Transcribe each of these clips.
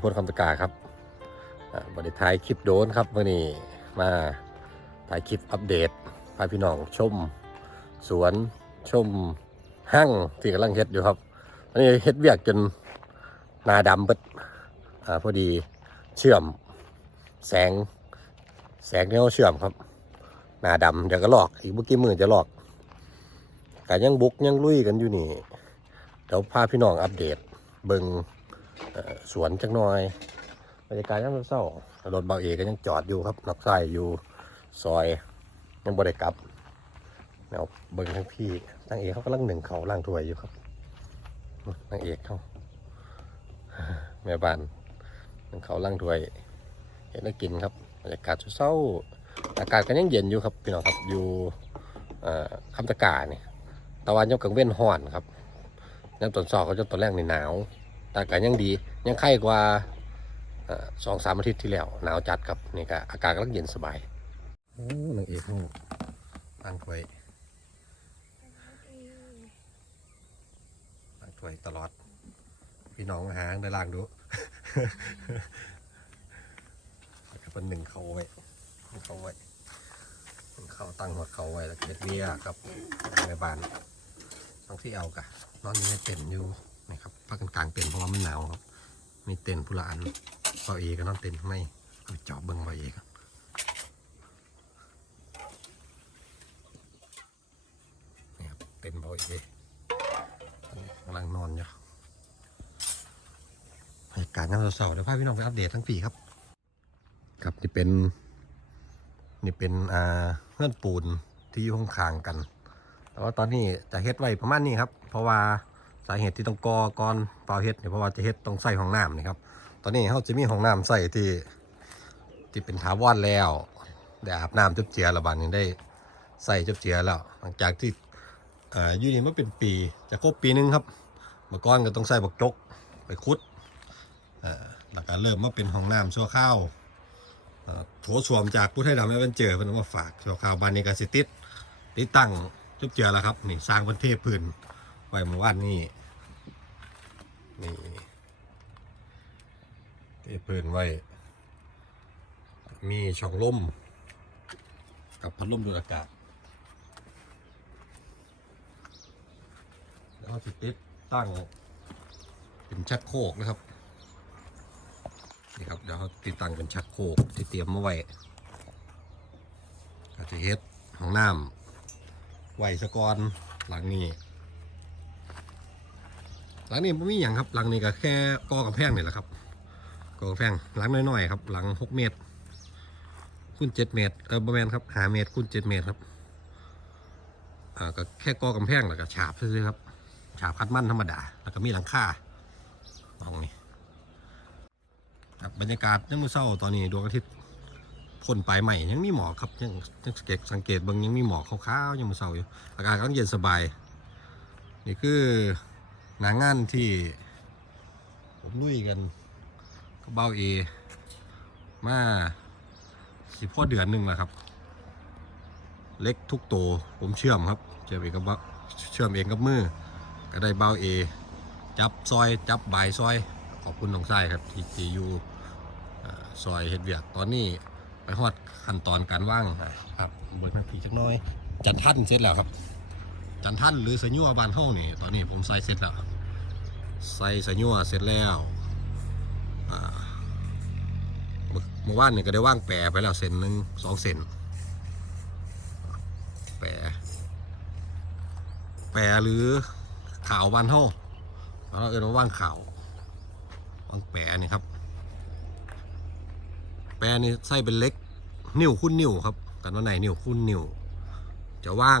ในพลคำตะกาครับอ่าบริท้ายคลิปโดนครับวันนี้มาถ่ายคลิปอัปเดตพาพี่น้องชม สวนชมห้างที่กำลังเฮ็ดอยู่ครับอันนี้เฮ็ดเวียกจนหนาดำเบิดอ่าพอดีเชื่อมแสงแสงเที่เขาเชื่อมครับหนาดำเดี๋ยวก็ลอกอีกเมื่อกี้มือจะลอกแต่ยังบุกยังลุยกันอยู่นี่เดี๋ยวพาพี่น้องอัปเดตเบิงเอ่อ สวนจักหน่อยบรรยากาศยังเศร้าๆรถเบาเอกก็ยังจอดอยู่ครับนอกใส่อยู่ซอยยังบริกลับแนวเบิงทั้งพี่นางเอกเขากำลังหนึ่งเขาล่างถวยอยู่ครับนางเอกเขาแม่บ้านหนึ่งเขาล่างถวย เห็นได้กินครับบรรยากาศเศร้าอากาศก็ยังเย็นอยู่ครับพี่น้องครับอยู่คำตะกาเนี่ยตะวันยกกังเว้นห่อนครับน้ำตอนสอบก็จนตอนแรกในหนาว แต่อากาศยังดียังไข้กว่าสองสามอาทิตย์ที่แล้ว หนาวจัดครับนี่ก็อากาศกำลังเย็นสบายโอ้นางเอกเขาตั้งถ้วยตั้งถ้วยตลอด พี่น้องมาหาได้ล่างดูเป็นหนึ่งเขาไว้หนึ่งเขาไว้หนึ่งเขาตั้งหัวเขาไว้แล้วเฮ็ดเวียกับในบ้านต้องที่เอากะนอนอยู่ในเต็นท์อยู่นะครับ พักกันกลางเต็นท์เพราะว่ามันหนาวครับมีเต็นท์ผู้ละอันเบาเอก็นอนเต็นท์ข้างในเอาไปเจอบเบิ้งเบาเอกันนี่ครับเต็นท์เบาเอกำลังนอนอยู่บรรยากาศน้ำเสาๆเดี๋ยวพาพี่น้องไปอัปเดตทั้งปีครับ ครับนี่เป็นนี่เป็นอ่าเพื่อนปูนที่อยู่ข้างๆกัน แต่ว่าตอนนี้จะเฮ็ดไว้ประมาณนี้ครับ เพราะว่าาเหตุที่ต้องกอก่อนเปล่าเฮ็ดเนี่ยเพราะว่าจะเฮ็ดต้องใส่ห้องน้ำนี่ครับ ตอนนี้เขาจะมีห้องน้ำใส่ที่ที่เป็นถาวรแล้วได้อาบน้ำจุบเจียระบาดนี้ได้ใส่จุบเจียแล้ว หลังจากที่อ่าอยู่นี่มาเป็นปีจะครบปีหนึงครับเมื่อก่อนก็ต้องใส่บักจกไปคุดอ่าแล้วก็เริ่มมาเป็นห้องน้ำชั่วข้าวเอ่อโถสวมจากผู้ไทยดำแอเวนเจอเพิ่นเอามาฝากชั่วคราวบานนี้ก็สิติดติดตั้งจุบเจือแล้วครับนี่สร้างบนเทพื้นไว้เมื่อวานนี้ นี่เทพื้นไว้ มีช่องลมกับพัดลมดูดอากาศ แล้วก็สิติดตั้ง เป็นชักโครกนะครับ นี่ครับ เดี๋ยวติดตั้งเป็นชักโครกที่เตรียมมาไว้ก็จะเฮ็ดห้องน้ำไว้สะกอนหลังนี้ หลังนี้ไม่มีอย่างครับหลังนี้ก็แค่กอกำแพงนี่แหละครับกอกำแพงหลังน้อยๆครับ หลังหกเมตรคูณเจ็ดเมตรเออประมาณครับหาเมตรคูณเจ็ดเมตรครับอ่าก็แค่กอกำแพงแล้วก็ฉาบซื่อครับฉาบคัดมั่นธรรมดา แล้วก็มีหลังคาห้องนี้ครับบรรยากาศยังมือเศร้าตอนนี้ดวงอาทิตย์พ่นปลายใหม่ยังมีหมอกครับยังยังสังเกตสังเกตบางยังมีหมอกขาวๆยังมือเศร้าอยู่อากาศก็เย็นสบาย นี่คือ หนางานที่ ผมลุยกันก็เบาเอ มาสิพ่อเดือนหนึ่งแล้วครับ เล็กทุกโตผมเชื่อมครับเชื่อมเองกับเชื่อมเองกับมือ ก็ได้เบาเอ จับซอยจับใบซอย ขอบคุณน้องไส้ครับที่ที่อยู่ซอยเฮ็ดเวียกตอนนี้ไปฮอดขั้นตอนการว่างครับเบิร์นาทีจักน้อย จันทันเสร็จแล้วครับ จันทันหรือสญัวบานเฮานี่ตอนนี้ผมใส่เสร็จแล้วใส่สญัวเสร็จแล้วเมื่อวานเนี่ยก็ได้ว่างแปรไปแล้วเส้นหนึ่งสองเส้นแปรแปรหรือข่าวบานเฮาเราเอิ้นว่าว่างข่าวว่างแปรนี่ครับ แปรนี่ใส่เป็นเล็กนิ้วคุ้นนิ้วครับ กันว่าไหนนิ้วคุ้นนิ้วจะว่าง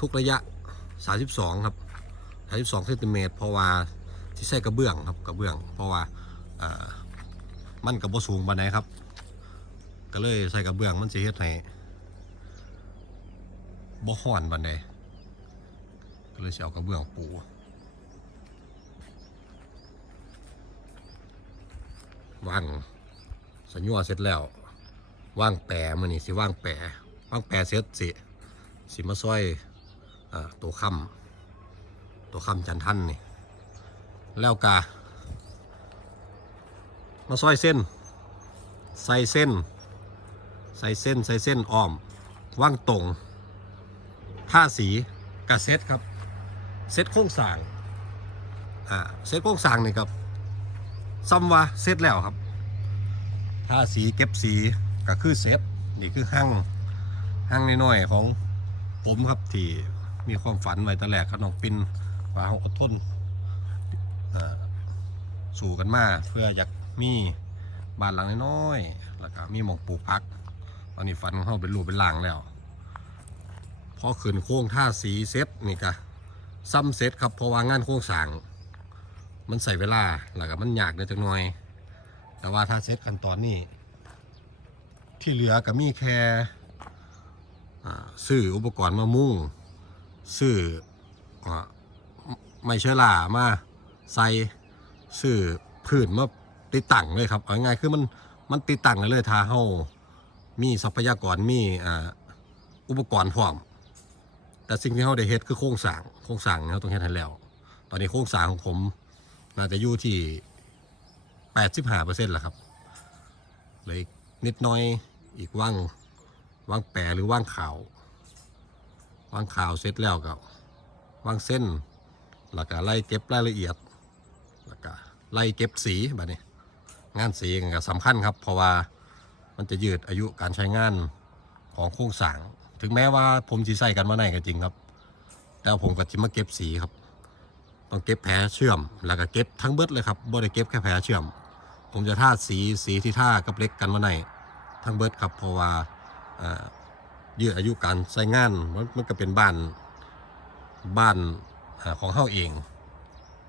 ทุกระยะ 32 ครับ32เซนติเมตรเพราะว่าที่ใส่กระเบื้องครับกระเบื้อง เพราะว่ามันกับบ่สูงปานใดครับ ก็เลยใส่กระเบื้องมันสิเฮ็ดให้บ่ฮ้อนปานใดก็เลยสิเอากระเบื้องปูว่างสัญญาเสร็จแล้วว่างแปรมันนี่สิว่างแปรว่างแปรเสร็จสิสิมาซอยอ่า ตัวค่ำตัวค่ำจันทันนี่แล้วกามาซอยเส้น ใส่เส้น ใส่เส้นใส่เส้นอ้อมว่างตรงท่าสีกระเซ็ตครับเซ็ตโครงสางอ่าเซ็ตโครงสางนี่ครับซ้ำว่าเซ็ตแล้วครับท่าสีเก็บสีก็คือเซ็ตนี่คือหั่งหั่งน้อยๆของผมครับที่ มีความฝันไว้ตั้งแรกครับน้องปินว่าเขาอดทนสู่กันมาเพื่ออยากมีบ้านหลังน้อยๆแล้วก็มีหมองปลูกพักตอนนี้ฝันของเขาเป็นรูปเป็นร่างแล้วพอขึ้นโค้งท่าสีเซ็ตนี่ก็ซ้ำเซ็ตครับเพราะว่างานโค้งสางมันใส่เวลาแล้วก็มันยากเล็กน้อย แต่ว่าถ้าเซ็ตขั้นตอนนี้ ที่เหลือก็มีแค่ซื้ออุปกรณ์มามุ่ง ซื้ออ่าไม่เชื้อรามาใส่ซื้อพื้นมาติดตั้งเลยครับเอาง่ายคือมันมันติดตั้งเลยถ้าเฮามีทรัพยากรมีอ่าอุปกรณ์พร้อม แต่สิ่งที่เขาได้เฮ็ดคือโครงสร้างโครงสร้างเขาต้องเฮ็ดให้แล้ว ตอนนี้โครงสร้างของผมน่าจะอยู่ที่แปดสิบห้าเปอร์เซ็นต์แล้วครับเลยนิดน้อยอีกว่างว่างแปรหรือว่างขาว ว่างข่าวเสร็จแล้วก็ว่างเส้นแล้วก็ไล่เก็บรายละเอียดแล้วก็ไล่เก็บสีแบบนี้งานสีก็สำคัญครับ เพราะว่ามันจะยืดอายุการใช้งานของโครงสร้าง ถึงแม้ว่าผมจะใส่กันมาไหนก็จริงครับ แต่ผมก็จะมาเก็บสีครับ ต้องเก็บแผลเชื่อม แล้วก็เก็บทั้งเบิดเลยครับบ่ได้เก็บแค่แผลเชื่อม ผมจะท่าสีสีที่ท่ากับเล็กกันมาไหนทั้งเบิดครับเพราะว่าอ่อ ยืดอายุการใช้งานมันมันก็เป็นบ้านบ้านอของเฮาเอง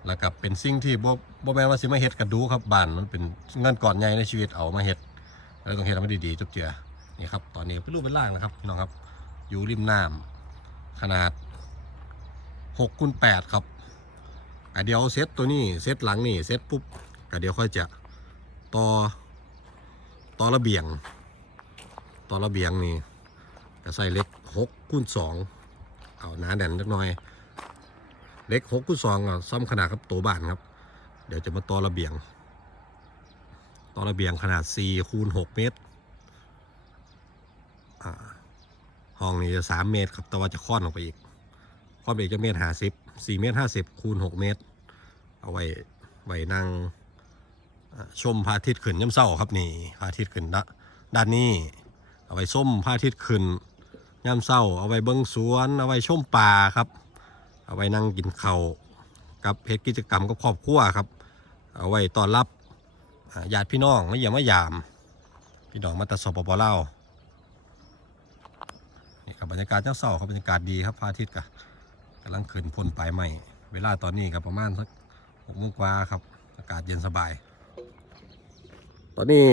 แล้วก็เป็นสิ่งที่บ่บ่แม่นว่าสิมาเฮ็ดกันดูครับบ้านมันเป็นเงินก่อนใหญ่ในชีวิตเอามาเฮ็ดแล้วต้องเฮ็ดให้มันดีๆจุบเจือนี่ครับตอนนี้เป็นรูปเป็นร่างนะครับพี่น้องครับ อยู่ริมน้ำขนาด6คูณ8ครับเดี๋ยวเซตตัวนี้เซตหลังนี่เซตปุ๊บก็เดี๋ยวค่อยจะต่อต่อระเบียงต่อระเบียงนี่ ก็ใส่เล็ก6คูณ2เอาหนาแน่นนิดหน่อย เล็กหกคูณสองอะซ้ำขนาดกับตัวบ้านครับ เดี๋ยวจะมาต่อระเบียง ต่อระเบียงขนาด4คูณ6เมตรอ่าห้องนี้จะ3เมตรครับแต่ว่าจะค่อนออกไปอีกค่อนไปอีกจะเมตรห้าสิบสี่เมตรห้าสิบคูณ6เมตร เอาไว้ไว้นั่งชมพระอาทิตย์ขึ้นย่ำเศร้าครับนี่พระอาทิตย์ขึ้นด้านนี้เอาไว้ส้มพระอาทิตย์ขึ้น ย่ำเศร้าเอาไว้เบิ้งสวน เอาไว้ชมป่าครับ เอาไว้นั่งกินเข้ากับเพจกิจกรรมกับครอบครัวครับ เอาไว้ต้อนรับญาติพี่น้องไมาเยี่ยมมายาม พี่น้องมาแตัดสปปเล่านี่ครับบรรยากาศเจ้าเศร้าครับบรรยากาศดีครับพระอาทิตย์กะกำลังขึ้นพ้นปลายใหม่ เวลาตอนนี้ก็ประมาณสักหกโมงกว่าครับ อากาศเย็นสบาย ตอนนี้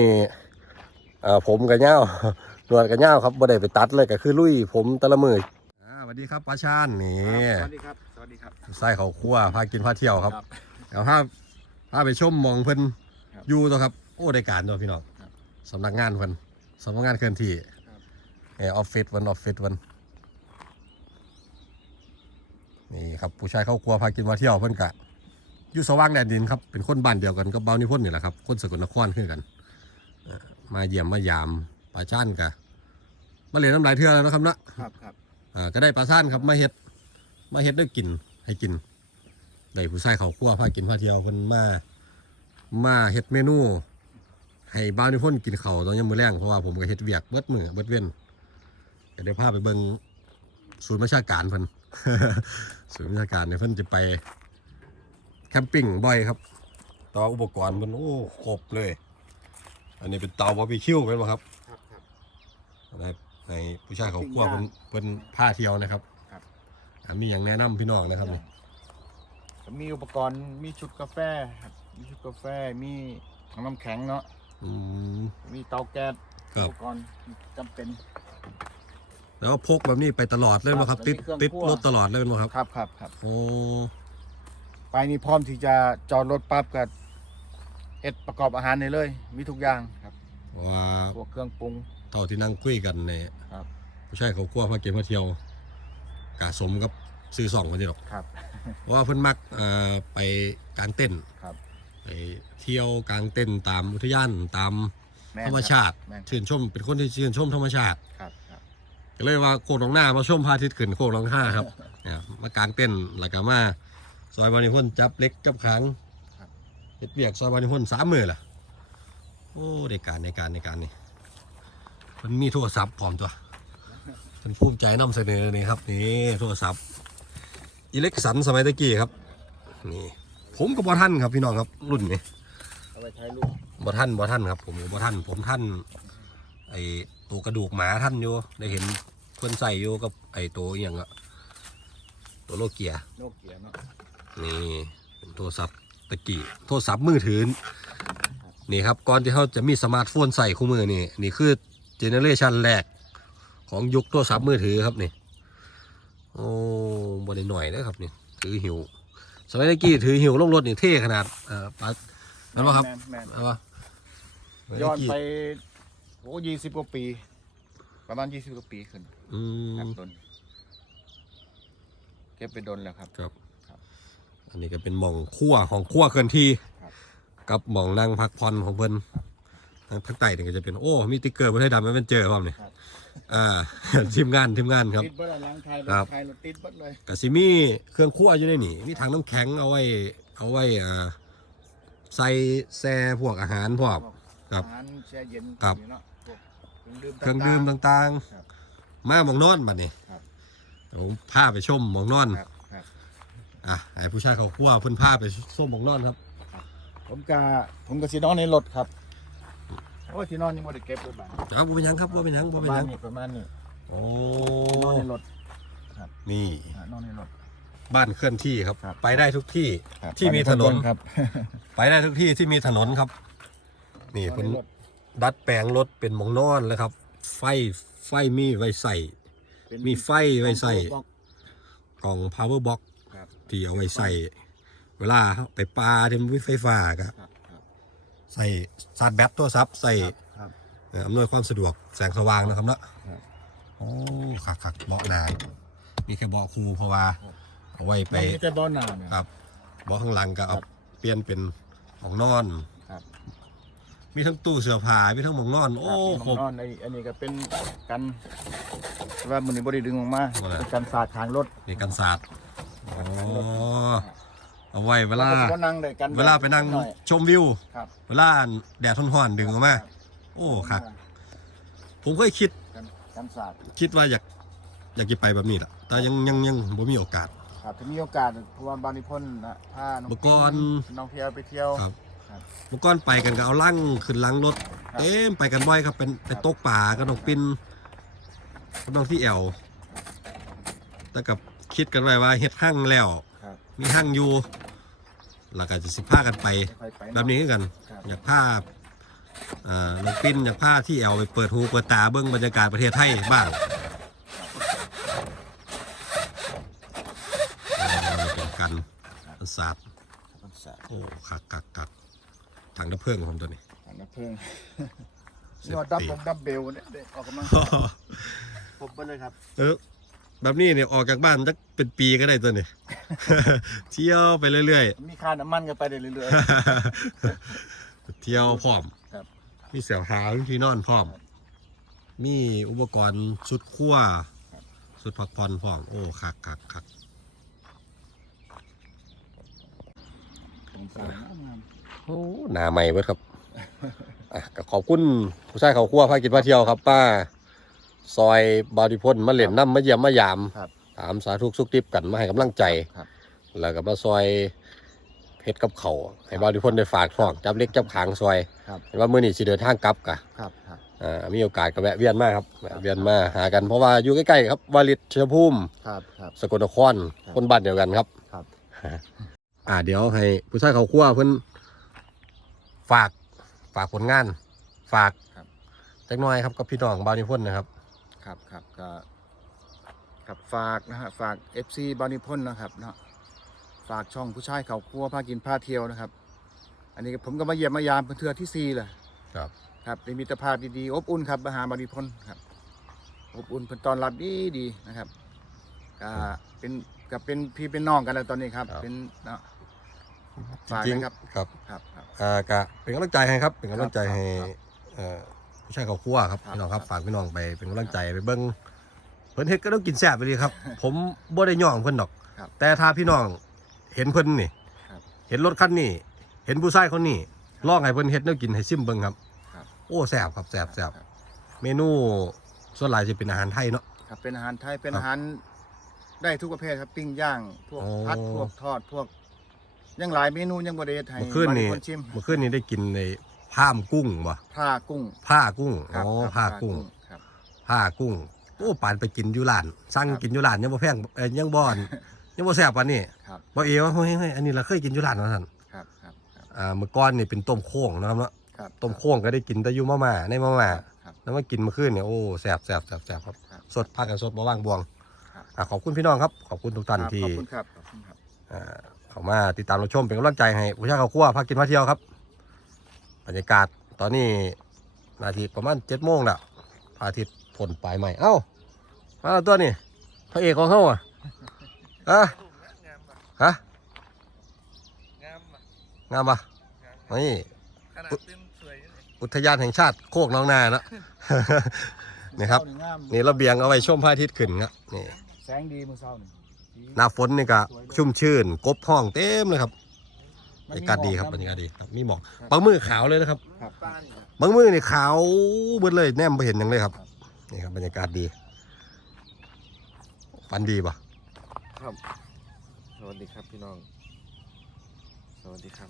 ผมกับเง่า หนวดกับเง่าครับบ่ได้ไปตัดเลยก็คือลุยผมแตะละมืออ่าสวัสดีครับป้าชานนี่สวัสดีครับสวัสดีครับไส้เขาคั่วพากินพาเที่ยวครับเดี๋ยวพาพาไปชมหมองเพิ่นครับอยู่ตัวครับ โอ้ได้การตัวพี่น้องครับสำนักงานเพิ่นสำนักงานเคลื่อนที่ครับเออออฟฟิศวันออฟฟิศวันนี่ครับผู้ชายเข้าครัวพากินพาเที่ยวเพิ่นกะอยู่สว่างแดนดินครับเป็นคนบ้านเดียวกันกับเบานิพนธ์นี่แหละครับคนสกลนครคือกันเอ่อมาเยี่ยมมายาม ปลาช่านกะมาเรียนน้ำลายเทือแล้วนะครับเนาะครับครับอ่าก็ได้ปลาซ่านครับมาเฮ็ดมาเฮ็ดได้กินให้กินได้ผู้ชายเขาคั่วพากินพาเที่ยวเพิ่นมามาเฮ็ดเมนู ให้บ้าวนิพนธ์กินข้าวตอนยามมื้อแลงเพราะว่าผมก็เฮ็ดเวียกเบิดมื้อเบิดเว้นก็ได้พาไปเบิ่งศูนย์ประชาการเพิ่นศูนย์ประชาการเนี่ยเพิ่นจะไปแคมปิ้งบ่อยครับต่ออุปกรณ์เพิ่นโอ้ครบเลย อันนี้เป็นเตาบาร์บีคิวเป็นบ่ครับครับ ครับนะครับในผู้ชายเขาคั่วเพิ่นเพิ่นผ้าเที่ยวนะครับครับ อ่ามีอย่างแนะนำพี่น้องนะครับนี่มีอุปกรณ์มีชุดกาแฟครับมีชุดกาแฟมีถังน้ำแข็งเนาะอืม มีเตาแก๊สครับอุปกรณ์จำเป็น แล้วก็พกแบบนี้ไปตลอดเลยมั้ครับ ครับติดแล้วมีเครื่องติดคั่ว รถตลอดเลยมั้ครับ ครับครับครับโอ้ไปนี่พร้อมที่จะจอดรถปั๊บกับเอ็ดประกอบอาหารได้เลย มีทุกอย่างครับว่าพวกเครื่องปรุง เท่าที่นั่งคุยกันเนี่ยครับ ผู้ชายเขาคั่วพาเก็บมาเที่ยวกะสมกับซื้อสองคนนี้หรอกครับ เพราะว่าเพิ่นมักเอ่อไปกลางเต้นท์ครับไปเที่ยวกลางเต้นท์ตามอุทยานตามแม่นธรรมชาติแม่นชื่นชม เป็นคนที่ชื่นชมธรรมชาติ ครับครับ ก็เลยว่าโคกหนองหน้ามาชมพระอาทิตย์ขึ้นโคกหนองห้าครับ เนี่ยมากลางเต้นท์แล้วก็มาซอยบานิพนธ์จับเล็กจับขังเฮ็ดเบียกซอยบานิพนธ์สามมือล่ะโอ้ในการในการในการนี่ มันมีโทรศัพท์พร้อมตัวเป็นภูมิใจนำเสนอนี่ครับนี่โทรศัพท์อิเล็กสันสมัยตะกี้ครับนี่ผมกับบอท่านครับพี่น้องครับรุ่นนี้เอาไว้ถ่ายรูปบอท่านบอท่านครับ ผมบอท่านผมท่านไอตัวกระดูกหมาท่านอยู่ได้เห็นเพื่อนใส่อยู่กับไอตัวอหย่างอะตัวโลเกียโนเกียเนาะนี่เป็นโทรศัพท์ตะกี้โทรศัพท์มือถือนี่ครับก่อนที่เขาจะมีสมาร์ทโฟนใส่คู่มือนี่นี่คือ เจเนเรชันแรกของยุคโทรศัพท์มือถือครับนี่ โอ้บได้หน่อยนะครับนี่ถือหิว สมัยตะกี้ถือหิวลงรถนี่เท่ขนาดเอ่อปัดนั่นวะครับแม่นแม่นนั่นวะย้อนไปโอ้ยี่สิบกว่าปี ประมาณยี่สิบกว่าปีขึ้นอืครับมดนเก็บไปดนแล้วครับครับ ครับ อันนี้ก็เป็นหมองขั้วของขั้วเคลื่อนที่ ครับ กับหมองนั่งพักผ่อนของเพิ่น ทางทางใต้นี่ก็จะเป็นโอ้มีติ๊กเกอร์ประเทศดำไม่เป็นเจอพร้อมนี่ครับอ่า ทีมงานทีมงานครับติดเบิดหลังไทยครับไทยรถติดเบิดเลยกสิมีเครื่องคั่วอยู่ในนี่มีถังน้ำแข็งเอาไว้เอาไว้อ่าใส่แซ่พวกอาหารพวกครับอาหารแช่เย็นครับนี่เนาะพวกเครื่องดื่มเครื่องดื่มต่างต่างครับๆมาหมองนอนบัดนี้ครับผมพาไปชมหมองนอนๆครับครับอะไอ้ผู้ชายเขาคั่วเพิ่นพาไปชมหมองนอนครับ ผมกะผมก็สินอนในรถครับ โอ้ยที่นอนยังบ่ได้เก็บเลยบ้างจ้าบ่เป็นหยังครับบ่เป็นหยังปบ่ระเป็นมาหณยังนี้ประมาณนี้โอ้นอนในรถนี่ อะนอนในรถ บ้านเคลื่อนที่ครับ ครับ ไปได้ทุกที่ครับที่มีถนน ครับ ไปได้ทุกที่ที่มีถนนครับ นี่นอนเพิ่นในรถ ดัดแปลงรถเป็นหมองนอนเลยครับ ไฟไฟมีไว้ใส่ เป็นมีไฟไว้ใส่บล็อก กล่อง power box ครับที่เอาไว้ใส่ เวลาไปปลาที่มันมีไฟฟ้าก็ครับครับ ใส่ชาร์จแบตโทรศัพท์ใส่ครับ เอ่ออำนวยความสะดวกแสงสว่างนะครับเนาะครับ โอ้ขักขักเบาะหนามีแค่เบาะคูเพราะว่าเอาไว้ไปมันมีแต่บ่อน้ำเนี่ยครับเบาะข้างหลังก็เอาครับเปลี่ยนเป็นของนอน ครับมีทั้งตู้เสื้อผ้ามีทั้งหมองนอน โอ้คครรบบนอนไอ้อันนี้ก็เป็นกันว่ามันนี่บ่ได้ดึงออกมาว่าไงเป็นกันสาดทางรถมีกันศาสตร์อ๋อ เอาไว้เวลา ก็นั่งได้กันเวลาไปนั่งหอย ชมวิว ครับเวลาแดดร้อนๆดึงออกมา โอ้คักผมเคยคิดกันกันสาดคิดว่าอยากอยากจะไปแบบนี้แหละแต่ยังยังยังบ่มีโอกาส ครับถ้ามีโอกาสเพราะว่าบางนิพนธ์นะพาน้องเมื่อก่อน น้องเที่ยวไปเที่ยว ครับครับเมื่อก่อนไปกันก็เอาลั่งขึ้นหลังรถครับ เต็มไปกันบ่อยครับเป็นไปตกป่ากับน้องปินกับน้องที่แอวแต่กับคิดกันไว้ว่าเฮ็ดห้างแล้วครับ มีห้างอยู่แล้วก็จะสิพากันไปค่อยๆไป แบบนี้คือกันครับอยากพาเอ่อน้องปินอยากพาที่แอวไปเปิดหูเปิดตาเบิ้งบรรยากาศประเทศไทยบ้างเออเป็นกันกันศาสตร์กันสาดโอ้คักคักคักถังดับเพลิงของตัวนี้อันนั้นเพิ่งเซนี่ฟว่าดับตี้ผมดับเบลเนี่ยเด็กออกกำลังผมไปเลยครับ เออแบบนี้เนี่ยออกจากบ้านจักเป็นปีก็ได้ตัวนี้ เที่ยวไปเรื่อยมีค่าน้ำมันกันไปได้เรื่อยๆ เที่ยวพร้อมครับมีเสียวหาวมีที่นอนพร้อม มีอุปกรณ์ชุดขั้วชุดพักผ่อนพร้อม โอ้คักคักคักๆผมใส่น้ำงามโอ้หนาใหม่เบิดครับอะก็ขอบคุณผู้ชายเขาขั้วพากินพาเที่ยวครับป้า ซอยบาริพนมาเล่นน้ำมาเยี่ยมมายามครับ ถามสาธุสุขดิบกันมาให้กำลังใจครับ แล้วก็มาซอยเพชรกับเขาวให้บาริพนได้ฝากท้องจับเล็กจับขางซอยครับ เห็นว่ามื้อนี้สิเดินทางกลับกะครับครับ อ่ามีโอกาสก็แวะเวียนมาครับแวะเวียนมาหากันเพราะว่าอยู่ใกล้ๆครับวาริศเชียภูมิ ครับครับ สกลนครคนบ้านเดียวกันครับครับอ่าเดี๋ยวให้ผู้ชายเขาขั้วเพิ่นฝากฝากผลงาน ฝากจักหน่อยครับกับพี่น้องบาวนิพนธ์นะครับ ครับครับก็ ครับฝากนะฮะฝาก FC บานิพนธ์นะครับเนาะฝากช่องผู้ชายเขาครัวพากินพาเที่ยวนะครับ อันนี้ผมก็มาเยี่ยมมายามเป็นเทือที่สี่เลยครับ ครับเป็นมิตรภาพดีๆอบอุ่นครับมหาบานิพนธ์ครับอบอุ่นเป็นตอนรับดีดีๆนะครับก็เป็นก็เป็นพี่เป็นน้องกันแล้วตอนนี้ครับเป็นเนาะฝากจริงนะครับๆครับครับครับ อ่ากะเป็นกำลังใจให้ครับเป็นกำลังใจให้ครับเอ่อผู้ชายเขาคั่วครับครับพี่น้องครับครับ ฝากพี่น้องไปเป็นกำลังใจไปเบิ้ง เพิ่นเฮ็ดก็ต้องกินแซ่บไปเลยครับ ผมบ่ได้ย่องเพิ่นดอก ครับแต่ถ้าพี่น้องเห็นเพิ่นนี่ ครับเห็นรถคันนี้ เห็นผู้ชายคนนี้ลองให้เพิ่นเฮ็ดแนวกินให้ซิมเบิ่งครับ ครับ โอ้แซ่บครับแซ่บแซ่บครับเมนูส่วนหลายจะเป็นอาหารไทยเนาะ ครับเป็นอาหารไทยเป็นครับอาหารได้ทุกประเภทครับปิ้งย่างพวกโอ้ พัดพวกทอดพวก ยังหลายเมนูยังบ่ได้เฮ็ดให้เมื่อคืนนี่บางคนชิมเมื่อคืนนี้ได้กินในผ้ามกุ้งบ่ผ้ากุ้งผ้ากุ้งครับอ๋อครับผ้ากุ้ง ครับ ผ้ากุ้ง โอ้ปานไปกินอยู่ร้านสั่งครับกินอยู่ร้านยังบ่แพงเอ้ยยังบ่อนยังบ่แซ่บปานนี้ครับ บ่เอว่าเฮ้ยเฮ้ยอันนี้เราเคยกินอยู่ร้านว่าซั่นครับครับครับอ่าเมื่อก่อนนี่เป็นต้มโค้งนะครับเนาะครับต้มโค้งก็ได้กินแต่อยู่มาม่าในมาม่าครับแล้วมากินเมื่อคืนเนี่ยโอ้แซ่บแซ่บแซ่บแซ่บครับ ครับ สดพากันสดบ่ว่างบวงครับ อ่าขอบคุณพี่น้องครับขอบคุณทุกท่านครับที่ขอบคุณครับขอบคุณครับ อ่าเข้ามาติดตามเราชมเป็นกำลังใจให้ผู้ชายเขาครั่วพากินพาเที่ยวครับบรรยากาศตอนนี้นาทีประมาณเจ็ดโมงแล้วพระอาทิตย์ ผลปลายใหม่ เอ้ามาแล้วตัวนี่พระเอกของเขาอะอะฮะงามอะงามปะงามนี่ขนาดเต้นสวยอยู่เลยอุทยานแห่งชาติโคกน้องนาเนาะ นี่ครับมื้อเช้างามนี่ระเบียงเอาไว้ชมพระอาทิตย์ขึ้นครับนี่แสงดีมื้อเช้านี่ดีหน้าฝนนี่ก็ชุ่มชื่น กบห้องเต็มเลยครับบรมันรมียากาศดีครับหมบรอกรยากาศดีครับมีหมอกครับบางมือขาวเลยนะครับครับบ้านเนี่ยบางมือนี่ขาวเบิดเลยแนมไปเห็นหยังเลยครับ นี่ครับบรรยากาศดีฟันดีป่ะครับ สวัสดีครับพี่น้อง สวัสดีครับ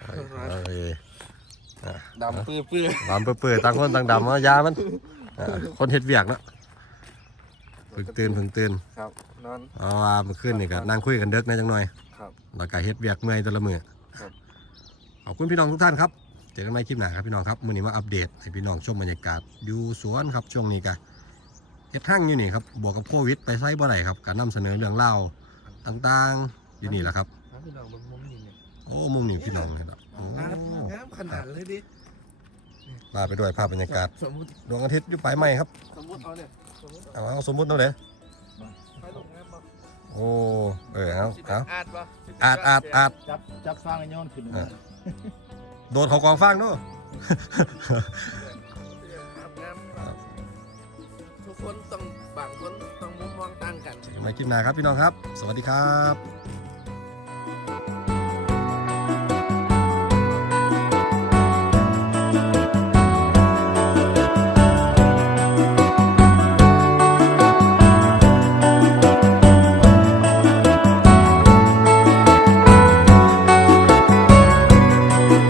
เอ้ยดำปื้อปื้อหวานเปื่อยๆต่างคนต่างดำเอายามันอ่าคนเฮ็ดเวียกเนาะเพึ่งตื่นเพึ่งตื่นครับ นอนเพราะว่าเมื่อคืนนี่ก็นั่งคุยกันเด็กนะจังหน่อยครับ แล้วก็เฮ็ดเวียกเมื่อยแต่ละมือครับ ขอบคุณพี่น้องทุกท่านครับเจอกันใหม่คลิปหน้าครับพี่น้องครับมื้อนี้มาอัปเดตให้พี่น้องชมบรรยากาศอยู่สวนครับช่วงนี้ก็เฮ็ดทั้งอยู่นี่ครับบวกกับโควิดไปไซบ่ได้ครับการนำเสนอเรื่องเล่าวต่างๆอยู่นี่แหละครับครับพี่น้องบนมุมนี้เนี่ยโอ้มุมนี้พี่น้องเห็นแล้วโอ้งามงามขนาดเลยดิลาไปด้วยภาพบรรยากาศสมมติดวงอาทิตย์อยู่ปลายไม้ครับสมมติเอาเนี่ยสมมติเอาเอาสมมุติเอาเลยไปลงงามปะโอ้เออเอาเอาอาดปะอาดอาดอาดจับจับฟางไอ้ย้อนขึ้นมา โดนเขากองฟางเนาะงามปะทุกคนต้องบางคนต้องมุมมองต่างกันเจอกันใหม่คลิปหน้าครับพี่น้องครับ สวัสดีครับ